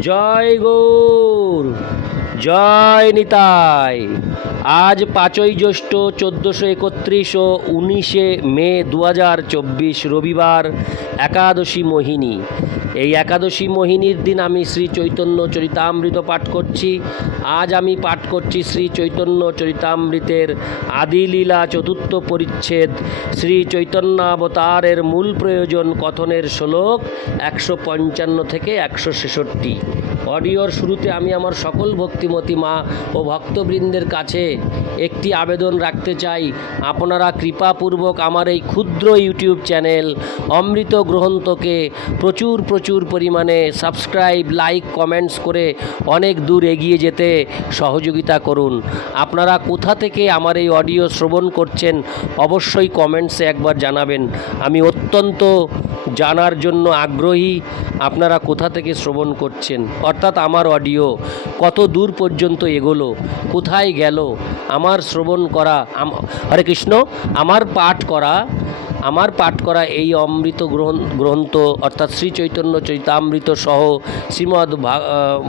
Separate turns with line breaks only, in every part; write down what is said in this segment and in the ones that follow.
জয় গৌর। জয় নিতাই। আজ পাঁচই জ্যৈষ্ঠ চোদ্দোশো একত্রিশ ও উনিশে মে দু হাজার চব্বিশ রবিবার একাদশী মোহিনী। এই একাদশী মোহিনীর দিন আমি শ্রী চৈতন্য চরিতামৃত পাঠ করছি। আজ আমি পাঠ করছি শ্রী চৈতন্য চরিতামৃতের আদিলীলা চতুর্থ পরিচ্ছেদ। শ্রী চৈতন্যাবতারের মূল প্রয়োজন কথনের শ্লোক একশো পঞ্চান্ন থেকে একশো ছেষট্টি। অডিওর শুরুতে আমি আমার সকল ভক্তিমতী মা ও ভক্তবৃন্দের কাছে একটি আবেদন রাখতে চাই। আপনারা কৃপাপূর্বক আমার এই ক্ষুদ্র ইউটিউব চ্যানেল অমৃত গ্রহন্তকে প্রচুর প্রচুর পরিমাণে সাবস্ক্রাইব, লাইক, কমেন্টস করে অনেক দূর এগিয়ে যেতে সহযোগিতা করুন। আপনারা কোথা থেকে আমার এই অডিও শ্রবণ করছেন অবশ্যই কমেন্টসে একবার জানাবেন। আমি অত্যন্ত জানার জন্য আগ্রহী। আপনারা কোথা থেকে শ্রবণ করছেন? অর্থাৎ আমার অডিও কত দূর পর্যন্ত এগোলো? কোথায় গেল? আমার শ্রবণ করা হরে কৃষ্ণ, আমার পাঠ করা, আমার পাঠ করা এই অমৃত গ্রন্থ, অর্থাৎ শ্রী চৈতন্য চৈতামৃত সহ শ্রীমদ্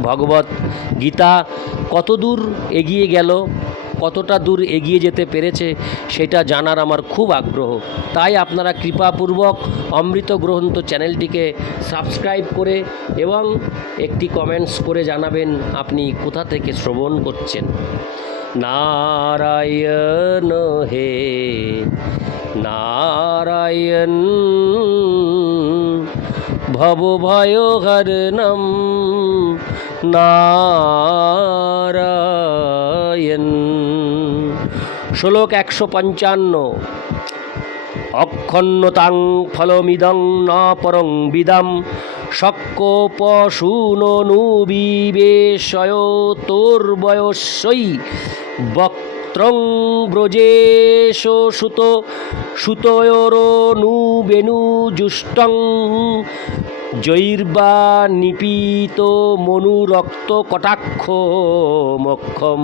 ভগবত গীতা কতদূর এগিয়ে গেল? কতটা দূর এগিয়ে যেতে পেরেছে সেটা জানার আমার খুব আগ্রহ। তাই আপনারা কৃপাপূর্বক অমৃত গ্রন্থ চ্যানেলটিকে সাবস্ক্রাইব করে এবং একটি কমেন্টস করে জানাবেন আপনি কোথা থেকে শ্রবণ করছেন। নারায়ণ হে, নারায়ণ ভব ভয় হরণম নারায়ণ শ্লোক একশো পঞ্চান্ন। অক্ষণ্যতাং ফলমিদং ন পরং বিদাম শক্কোপশূননুবিবেশয় তোর বয়সই বক্ত্রং ব্রজেশ সুত সুতয়োরনুবেনুজুষ্টং জৈর্বা নিপীত মনুরক্ত কটাক্ষ মক্ষম।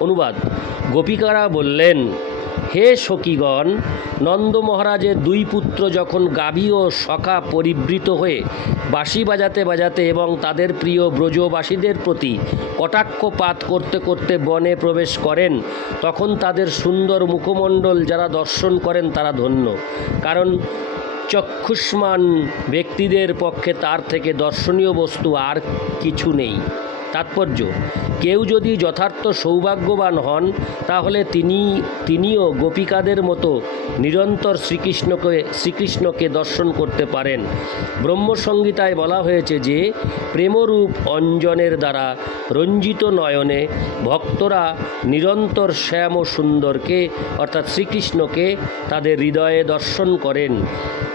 অনুবাদ। গোপিকারা বললেন, হে সখীগণ, নন্দ মহারাজের দুই পুত্র যখন গাভী ও সখা পরিবৃত হয়ে বাঁশি বাজাতে বাজাতে এবং তাদের প্রিয় ব্রজবাসীদের প্রতি কটাক্ষপাত করতে করতে বনে প্রবেশ করেন, তখন তাদের সুন্দর মুখমণ্ডল যারা দর্শন করেন তারা ধন্য। কারণ চক্ষুষ্মান ব্যক্তিদের পক্ষে তার থেকে দর্শনীয় বস্তু আর কিছু নেই। তাৎপর্য। কেউ যদি যথার্থ সৌভাগ্যবান হন, তাহলে তিনি, তিনিও গোপিকাদের মতো নিরন্তর শ্রীকৃষ্ণকে শ্রীকৃষ্ণকে দর্শন করতে পারেন। ব্রহ্মসংগীতায় বলা হয়েছে যে, প্রেমরূপ অঞ্জনের দ্বারা রঞ্জিত নয়নে ভক্তরা নিরন্তর শ্যাম ও সুন্দরকে, অর্থাৎ শ্রীকৃষ্ণকে তাদের হৃদয়ে দর্শন করেন।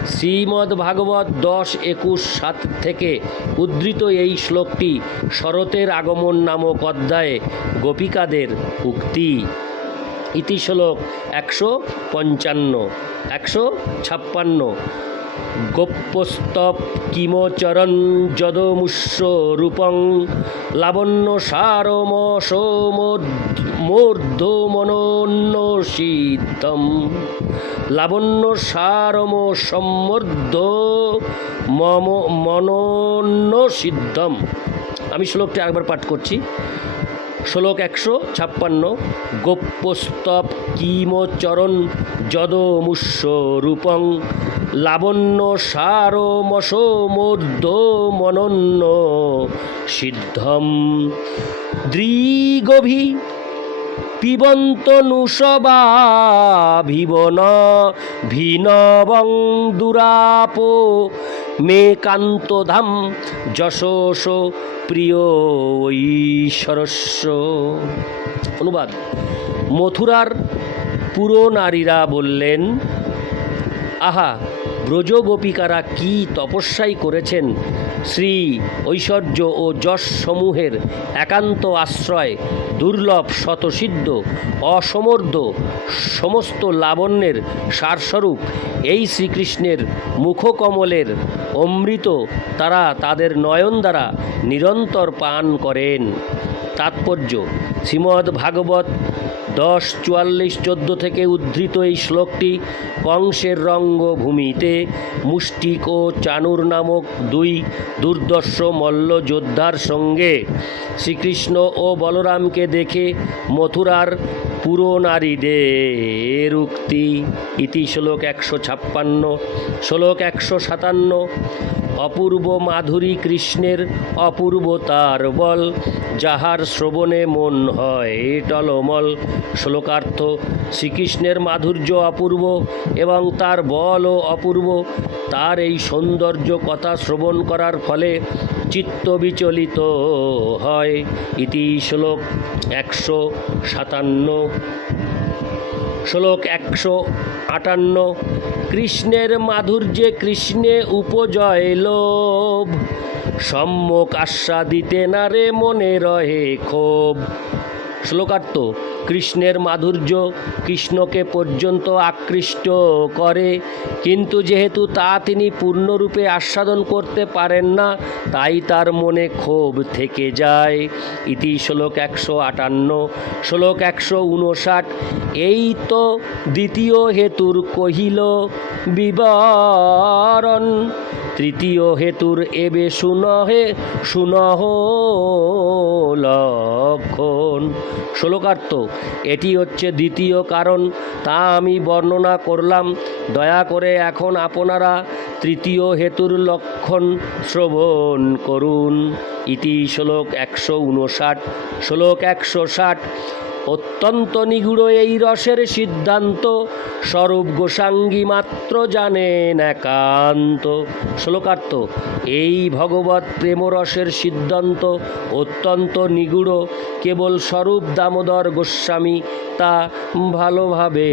শ্রীমদ্ ভাগবত দশ একুশ সাত থেকে উদ্ধৃত এই শ্লোকটি শরতের আগমন নামক অধ্যায়ে গোপিকাদের উক্তি। ইতি শ্লোক একশো পঞ্চান্ন, একশো ছাপ্পান্ন। গোপ্যস্তপ কিমচরণ যদমুষ্য রূপং লাবণ্য সারম মূর্ধ মনোন্ন সিদ্ধম লাবণ্য সারম সম্মর্ধ মম মনোন্ন সিদ্ধম আমি শ্লোকটি একবার পাঠ করছি। শ্লোক একশো ছাপ্পান্ন গোপ্যস্তপ কিমচরণ যদমুষ্য রূপং, লাবণ্য সারমসমূর্ধ মনন্য সিদ্ধম। দৃগভি পিবন্ত নুষবাভিবন ভিনবং দুরাপ মে কান্তধাম যশোষ প্রিয় ঐশ্বরস্য। অনুবাদ মথুরার পুরো নারীরা বললেন আহা ব্রজ গোপিকারা কি তপস্যাই করেছেন? শ্রী ঐশ্বর্য ও যশ সমূহের একান্ত আশ্রয়, দুর্লভ শতসিদ্ধ, অসমর্ধ, সমস্ত লাবণ্যের সারস্বরূপ, এই শ্রীকৃষ্ণের মুখকমলের অমৃত তারা তাদের নয়ন দ্বারা নিরন্তর পান করেন। তাৎপর্য শ্রীমদ্ ভাগবত দশ চুয়াল্লিশ চোদ্দ থেকে উদ্ধৃত এই শ্লোকটি কংসের রঙ্গভূমিতে মুষ্টিক ও চানুর নামক দুই দুর্দর্শ মল্ল যোদ্ধার সঙ্গে শ্রীকৃষ্ণ ও বলরামকে দেখে মথুরার পুরো নারীদের উক্তি। ইতি শ্লোক একশো ছাপ্পান্ন। শ্লোক একশো সাতান্ন। অপূর্ব মাধুরী কৃষ্ণের অপূর্বতার বল, যাহার শ্রবণে মন হয় টলমল। শ্লোকার্থ, শ্রীকৃষ্ণের মাধুর্য অপূর্ব এবং তার বলও অপূর্ব। তার এই সৌন্দর্য কথা শ্রবণ করার ফলে চিত্ত বিচলিত হয়। ইতি শ্লোক একশো সাতান্ন। শ্লোক একশো আটান্ন। কৃষ্ণের মাধুর্যে কৃষ্ণে উপজয় লোভ। সম্মুখ আস্বাদিতে না রে মনে রহে ক্ষোভ। শ্লোকার্থ, কৃষ্ণের মাধুর্য কৃষ্ণকে পর্যন্ত আকৃষ্ট করে। কিন্তু যেহেতু তা তিনি পূর্ণরূপে আস্বাদন করতে পারেন না, তাই তার মনে ক্ষোভ থেকে যায়। ইতি শ্লোক একশো আটান্ন। শ্লোক একশো উনষাট, এই তো দ্বিতীয় হেতুর কহিল বিবরণ। তৃতীয় হেতুর এবে শুনহে শুনহ লক্ষণ শ্লোকার্থ, এটি হচ্ছে দ্বিতীয় কারণ, তা আমি বর্ণনা করলাম। দয়া করে এখন আপনারা তৃতীয় হেতুর লক্ষণ শ্রবণ করুন। ইতি শ্লোক একশো উনষাট। শ্লোক একশো ষাট অত্যন্ত নিগুড় এই রসের সিদ্ধান্ত। স্বরূপ গোসাঙ্গী মাত্র জানেন একান্ত। শ্লোকার্থ, এই ভগবত প্রেমরসের সিদ্ধান্ত অত্যন্ত নিগুড় কেবল স্বরূপ দামোদর গোস্বামী তা ভালোভাবে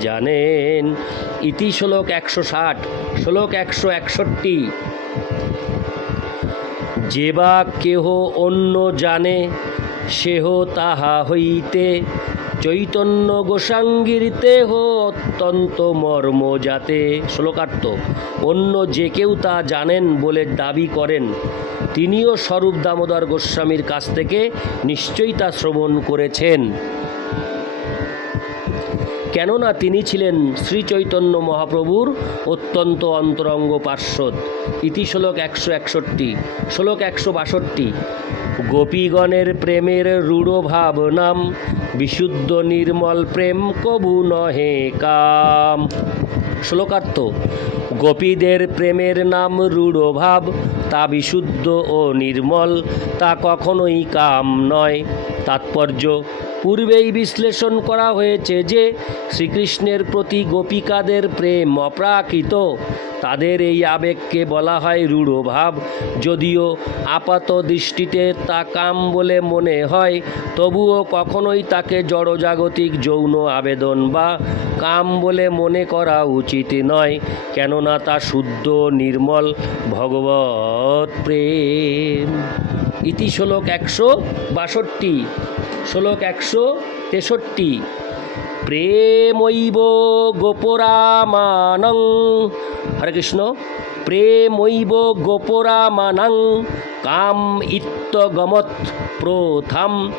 জানেন। ইতি শ্লোক একশো ষাট, শ্লোক একশো একষট্টি। যে বা কেহ অন্য জানে সেহ তাহা হইতে। চৈতন্য গোসাঙ্গীর দেহ অত্যন্ত মর্ম যাতে শ্লোকার্থ, অন্য যে কেউ তা জানেন বলে দাবি করেন, তিনিও স্বরূপ দামোদর গোস্বামীর কাছ থেকে নিশ্চয়ই তা শ্রবণ করেছেন। কেননা তিনি ছিলেন শ্রী চৈতন্য মহাপ্রভুর অত্যন্ত অন্তরঙ্গ পার্শ্বদ। ইতি শ্লোক একশো একষট্টি, শ্লোক একশো বাষট্টি গোপীগণের প্রেমের রূঢ় ভাব নাম বিশুদ্ধ নির্মল প্রেম কবু নহে কাম। শ্লোকার্থ, গোপীদের প্রেমের নাম রূঢ় ভাব তা বিশুদ্ধ ও নির্মল, তা কখনোই কাম নয়। তাৎপর্য, পূর্বেই বিশ্লেষণ করা হয়েছে যে, শ্রীকৃষ্ণের প্রতি গোপিকাদের প্রেম অপ্রাকৃত। তাদের এই আবেগকে বলা হয় রূঢ় ভাব যদিও আপাত দৃষ্টিতে তা কাম বলে মনে হয়, তবুও কখনোই তাকে জড়জাগতিক যৌন আবেদন বা কাম বলে মনে করা উচিত নয়, কেননা তা শুদ্ধ, নির্মল ভগবত প্রেম। ইতি শ্লোক একশো বাষট্টি, শ্লোক একশো তেষট্টি। প্রেমৈব গোপরামানং। হরে কৃষ্ণ। প্রেমৈব গোপরামানং। কাম ইত্যগমত প্রথাম।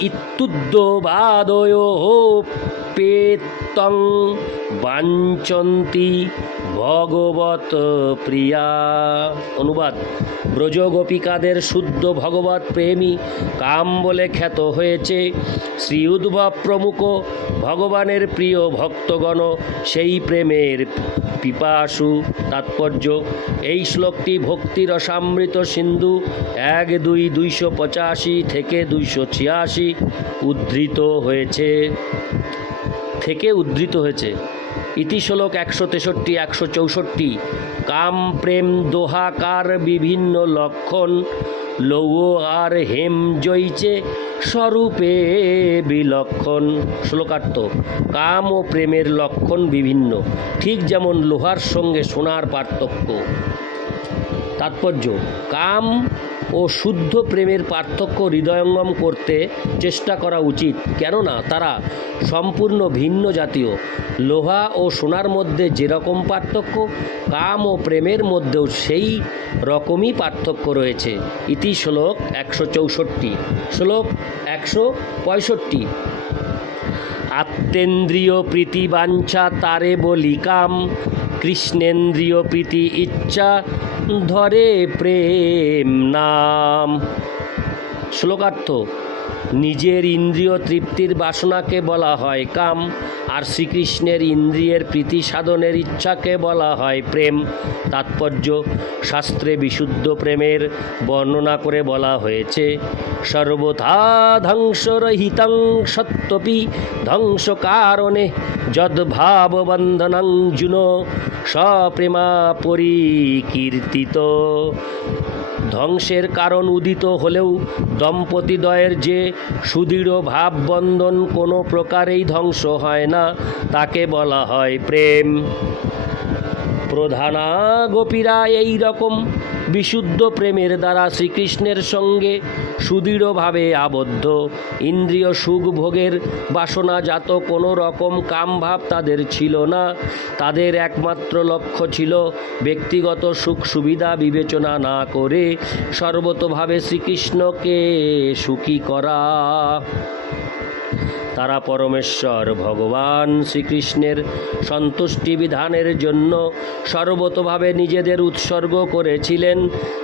ইত্যুদ্যবাদয় পেতং বাঞ্চন্তি ভগবত প্রিয়া। অনুবাদ ব্রজ গোপিকাদের শুদ্ধ ভগবত প্রেমী কাম বলে খ্যাত হয়েছে শ্রী উদ্ভব প্রমুখ ভগবানের প্রিয় ভক্তগণ, সেই প্রেমের পিপাসু তাৎপর্য। এই শ্লোকটি ভক্তির রসামৃত সিন্ধু এক দুই দুইশো পঁচাশি থেকে দুইশো ছিয়াশি উদ্ধৃত হয়েছে, থেকে উদ্ধৃত হয়েছে। ইতিশ্লোক একশো তেষট্টি, একশো চৌষট্টি। কাম প্রেম দোহাকার বিভিন্ন লক্ষণ, লৌহ আর হেম জইছে স্বরূপে বিলক্ষণ। শ্লোকার্থ, কাম ও প্রেমের লক্ষণ বিভিন্ন, ঠিক যেমন লোহার সঙ্গে সোনার পার্থক্য। তাৎপর্য, কাম ও শুদ্ধ প্রেমের পার্থক্য হৃদয়ঙ্গম করতে চেষ্টা করা উচিত। কেননা, তারা সম্পূর্ণ ভিন্ন জাতীয়। লোহা ও সোনার মধ্যে যেরকম পার্থক্য, কাম ও প্রেমের মধ্যেও সেই রকমই পার্থক্য রয়েছে। ইতি শ্লোক একশো চৌষট্টি। শ্লোক একশো পঁয়ষট্টি। আত্মেন্দ্রিয় প্রীতিবাঞ্ছা তারে বলি কাম কৃষ্ণেন্দ্রিয় প্রীতি ইচ্ছা ধরে প্রেম নাম। শ্লোকার্থ নিজের ইন্দ্রিয় তৃপ্তির বাসনাকে বলা হয় কাম, আর শ্রীকৃষ্ণের ইন্দ্রিয়ের প্রীতি সাধনের ইচ্ছাকে বলা হয় প্রেম। তাৎপর্য, শাস্ত্রে বিশুদ্ধ প্রেমের বর্ণনা করে বলা হয়েছে সর্বথা ধ্বংসরহিতং সত্যপি ধ্বংস কারণে যদ্ভাব বন্ধনং জুন সপ্রেমা পরিকীর্তিত ধ্বংসের কারণ উদিত হলেও দম্পতিদ্বয়ের যে সুদৃঢ় ভাববন্ধন কোনো প্রকারেই ধ্বংস হয় না, তাকে বলা হয় প্রেম। প্রধানা গোপীরা এই রকম বিশুদ্ধ প্রেমের দ্বারা শ্রীকৃষ্ণের সঙ্গে সুদৃঢ়ভাবে আবদ্ধ। ইন্দ্রিয় সুখ ভোগের বাসনাজাত কোনো রকম কামভাব তাদের ছিল না। তাদের একমাত্র লক্ষ্য ছিল ব্যক্তিগত সুখ সুবিধা বিবেচনা না করে সর্বতভাবে শ্রীকৃষ্ণকে সুখী করা। তারা পরমেশ্বর, ভগবান শ্রীকৃষ্ণের সন্তুষ্টি বিধানের জন্য সর্বতভাবে নিজেদের উৎসর্গ করেছিলেন।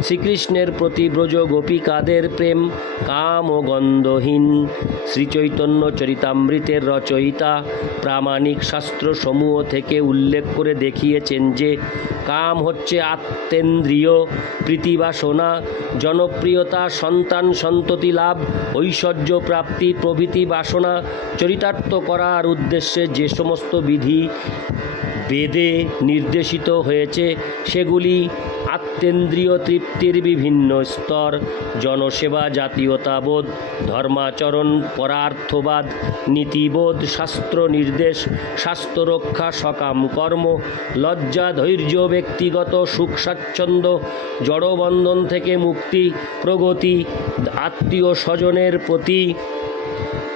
শ্রীকৃষ্ণের প্রতি ব্রজ গোপিকাদের প্রেম কাম ও গন্ধহীন। শ্রীচৈতন্য চরিতামৃতের রচয়িতা প্রামাণিক শাস্ত্রসমূহ থেকে উল্লেখ করে দেখিয়েছেন যে কাম হচ্ছে আত্মেন্দ্রিয় প্রীতিবাসনা, জনপ্রিয়তা, সন্তান সন্ততি লাভ, ঐশ্বর্য প্রাপ্তি, প্রভৃতি বাসনা চরিতার্থ করার উদ্দেশ্যে যে সমস্ত বিধি বেদে নির্দেশিত হয়েছে, সেগুলি আত্মেন্দ্রীয় তৃপ্তির বিভিন্ন স্তর, জনসেবা, জাতীয়তাবোধ, ধর্মাচরণ, পরার্থবাদ, নীতিবোধ, শাস্ত্র নির্দেশ, স্বাস্থ্য রক্ষা, সকাম কর্ম, লজ্জা, ধৈর্য, ব্যক্তিগত সুখ স্বাচ্ছন্দ্য, জড়বন্ধন থেকে মুক্তি, প্রগতি, আত্মীয় স্বজনের প্রতি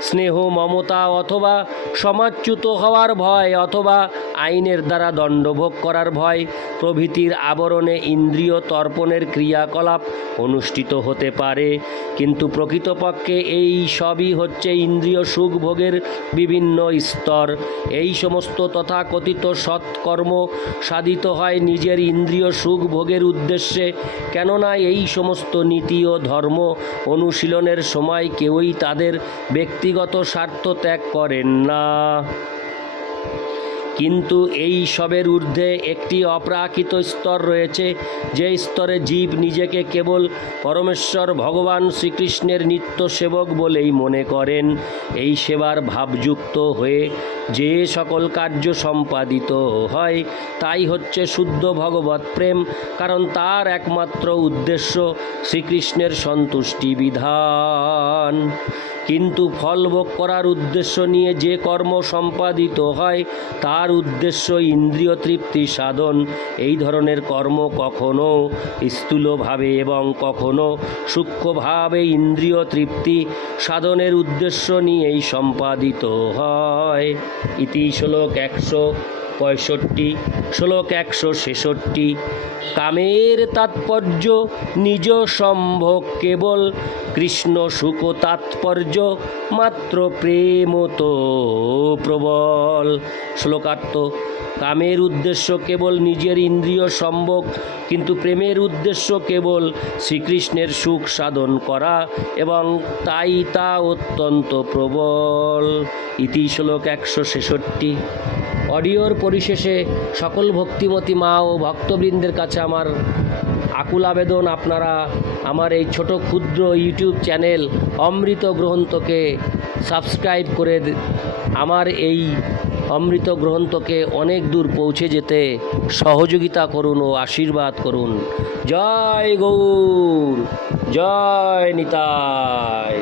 স্নেহ, মমতা অথবা সমাজচ্যুত হওয়ার ভয় অথবা আইনের দ্বারা দণ্ডভোগ করার ভয়, প্রভৃতির আবরণে ইন্দ্রিয় তর্পণের ক্রিয়াকলাপ অনুষ্ঠিত হতে পারে। কিন্তু প্রকৃতপক্ষে এই সবই হচ্ছে ইন্দ্রিয় সুখ ভোগের বিভিন্ন স্তর। এই সমস্ত তথাকথিত সৎকর্ম সাধিত হয় নিজের ইন্দ্রিয় সুখ ভোগের উদ্দেশ্যে। কেননা এই সমস্ত নীতি ও ধর্ম অনুশীলনের সময় কেউই তাদের ব্যক্তিগত স্বার্থ ত্যাগ করেন না। কিন্তু এই সবের ঊর্ধ্বে একটি অপ্রাকৃত স্তর রয়েছে, যে স্তরে জীব নিজেকে কেবল পরমেশ্বর ভগবান শ্রীকৃষ্ণের নিত্য সেবক বলেই মনে করেন। এই সেবার ভাবযুক্ত হয়ে যে সকল কার্য সম্পাদিত হয়, তাই হচ্ছে শুদ্ধ ভগবত প্রেম, কারণ তার একমাত্র উদ্দেশ্য শ্রীকৃষ্ণের সন্তুষ্টি বিধান। কিন্তু ফল ভোগ করার উদ্দেশ্য নিয়ে যে কর্ম সম্পাদিত হয়, তার উদ্দেশ্য ইন্দ্রিয় তৃপ্তি সাধন। এই ধরনের কর্ম কখনো স্থূলভাবে এবং কখনো সূক্ষ্মভাবে ইন্দ্রিয় তৃপ্তি সাধনের উদ্দেশ্য নিয়েই সম্পাদিত হয়। ইতি শ্লোক একশো পঁয়ষট্টি, শ্লোক একশো ছেষট্টি। কামের তাৎপর্য নিজ সম্ভব কেবল, কৃষ্ণ সুখ তাৎপর্য মাত্র প্রেম তো প্রবল। শ্লোকার্থ, কামের উদ্দেশ্য কেবল নিজের ইন্দ্রিয় সম্ভব কিন্তু প্রেমের উদ্দেশ্য কেবল শ্রীকৃষ্ণের সুখ সাধন করা এবং তাই তা অত্যন্ত প্রবল। ইতি শ্লোক একশো ছেষট্টি। অডিওর পরিশেষে সকল ভক্তিমতী মা ও ভক্তবৃন্দের কাছে আমার আকুল আবেদন, আপনারা আমার এই ছোট ক্ষুদ্র ইউটিউব চ্যানেল অমৃত গ্রন্থকে সাবস্ক্রাইব করে আমার এই অমৃত গ্রন্থকে অনেক দূর পৌঁছে যেতে সহযোগিতা করুন ও আশীর্বাদ করুন। জয় গৌর, জয় নিতাই।